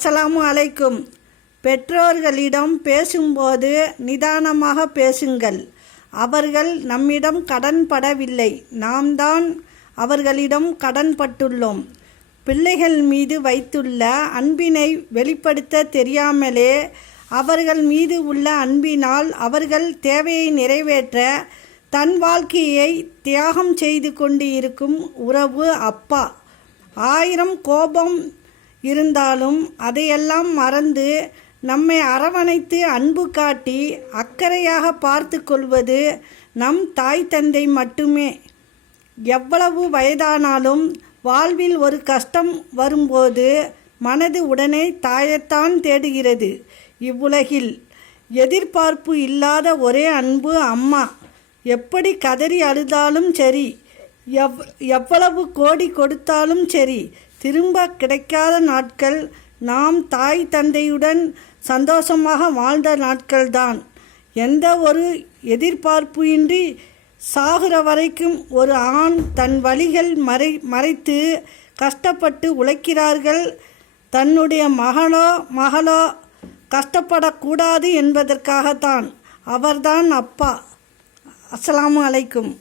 அஸ்ஸலாமு அலைக்கும். பெற்றோர்களிடம் பேசும்போது நிதானமாக பேசுங்கள். அவர்கள் நம்மிடம் கடன்படவில்லை. நாம் தான் அவர்களிடம் கடன்பட்டுள்ளோம். பிள்ளைகள் மீது வைத்துள்ள அன்பினை வெளிப்படுத்த தெரியாமலே அவர்கள் மீது உள்ள அன்பினால் அவர்கள் தேவையை நிறைவேற்ற தன் வாழ்க்கையை தியாகம் செய்து கொண்டு இருக்கும் உறவு அப்பா. ஆயிரம் கோபம் இருந்தாலும் அதையெல்லாம் மறந்து நம்மை அரவணைத்து அன்பு காட்டி அக்கறையாக பார்த்து கொள்வது நம் தாய் தந்தை மட்டுமே. எவ்வளவு வயதானாலும் வாழ்வில் ஒரு கஷ்டம் வரும்போது மனது உடனே தாயைத்தான் தேடுகிறது. இவ்வுலகில் எதிர்பார்ப்பு இல்லாத ஒரே அன்பு அம்மா. எப்படி கதறி அழுதாலும் சரி எவ் எவ்வளவு கோடி கொடுத்தாலும் சரி திரும்ப கிடைக்காத நாட்கள் நாம் தாய் தந்தையுடன் சந்தோஷமாக வாழ்ந்த நாட்கள்தான். எந்த ஒரு எதிர்பார்ப்பு இன்றி சாகிற வரைக்கும் ஒரு ஆண் தன் வழிகள் மறை மறைத்து கஷ்டப்பட்டு உழைக்கிறார்கள். தன்னுடைய மகனோ மகளோ கஷ்டப்படக்கூடாது என்பதற்காகத்தான். அவர்தான் அப்பா. அஸ்ஸலாமு அலைக்கும்.